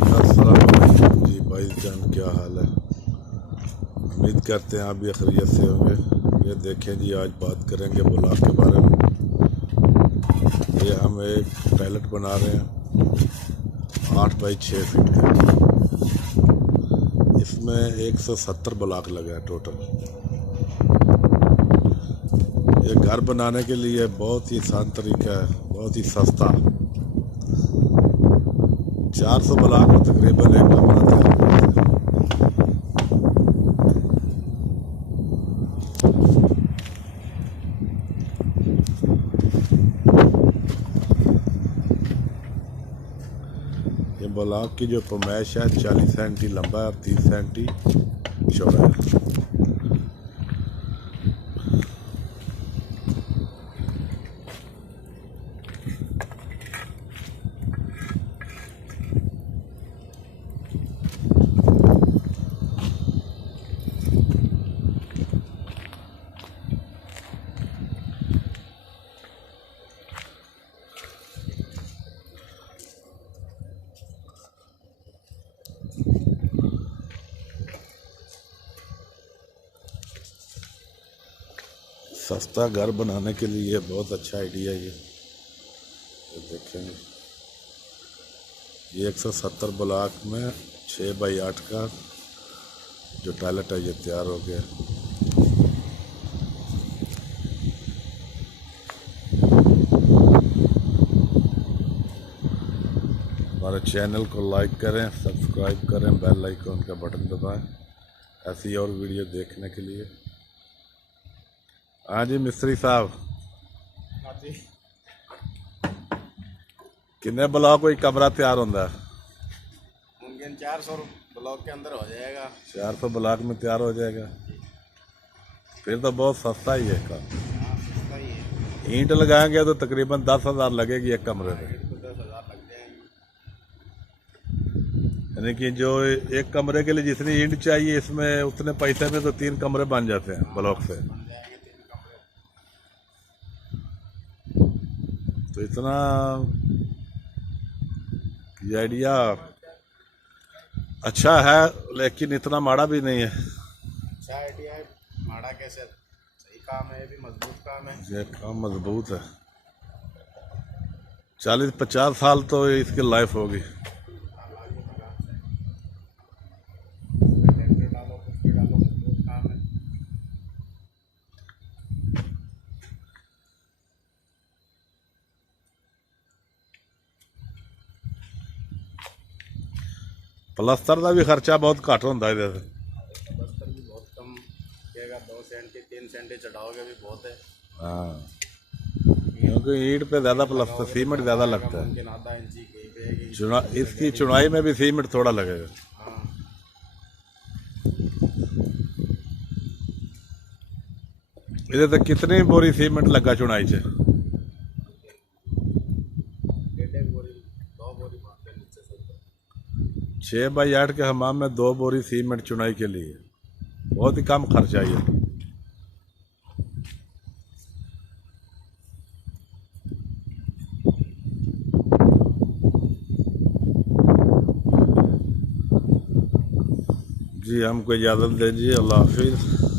अस्सलामुअलैकुम जी भाई जान, क्या हाल है। उम्मीद करते हैं आप भी खैरियत से होंगे। ये देखें जी, आज बात करेंगे ब्लॉक के बारे में। ये हम एक टॉयलेट बना रहे हैं 8 बाई 6 फीट का। इसमें 170 ब्लॉक लगे हैं टोटल। ये घर बनाने के लिए बहुत ही आसान तरीका है, बहुत ही सस्ता। 400 ब्लॉक में तकरीबन एक कमरा तैयार हो जाता है। ये ब्लॉक की जो फरमाइश है 40 सेंटी लंबा और 30 सेंटी चौड़ा है। सस्ता घर बनाने के लिए बहुत अच्छा आइडिया है ये देखेंगे। ये 170 ब्लॉक में 6 बाई 8 का जो टॉयलेट है ये तैयार हो गया। हमारे चैनल को लाइक करें, सब्सक्राइब करें, बेल आइकन का बटन दबाएं ऐसी और वीडियो देखने के लिए। हाँ जी मिस्त्री साहब, हाँ जी। कितने ब्लॉक कोई कमरा तैयार होता है? मुमकिन 400 ब्लॉक के अंदर हो जाएगा। 400 ब्लॉक में तैयार हो जाएगा, फिर तो बहुत सस्ता ही है काम। हाँ, सस्ता ही है। ईंट लगाएंगे तो तकरीबन 10,000 लगेगी एक कमरे में। ईंट को 10,000 लग जाएंगे। यानी कि जो एक कमरे के लिए जितनी ईंट चाहिए, इसमें उतने पैसे में तो 3 कमरे बन जाते हैं ब्लॉक से। बन जाएंगे 3 कमरे। तो इतना ये आइडिया अच्छा है, लेकिन इतना माड़ा भी नहीं है। अच्छा आइडिया है, माड़ा कैसे? सही काम है, ये भी मजबूत काम है। ये काम मजबूत है। 40-50 साल तो इसकी लाइफ होगी। ट्रैक्टर डालो, कुछ भी डालो, मजबूत काम है। प्लस्तर का भी खर्चा बहुत घट होता है इधर। प्लस्तर भी बहुत कम लगेगा, 2 सेंटी 3 सेंटी चढ़ाओगे भी बहुत है। हाँ, क्योंकि ईंट पे ज़्यादा प्लस्तर, सीमेंट ज़्यादा लगता है। मुमकिन आधा इंची कहीं पे इसकी चुनाई में भी सीमेंट थोड़ा लगेगा। हाँ। इधर तक कितनी बोरी सीमेंट लगा चुनाई से? 1.5 बोरी 2 बोरी मारते हैं नीचे से। 6 बाई 8 के हमाम में 2 बोरी सीमेंट चुनाई के लिए बहुत ही कम खर्चा है। जी हमको इजाज़त दीजिए, अल्लाह हाफिज़।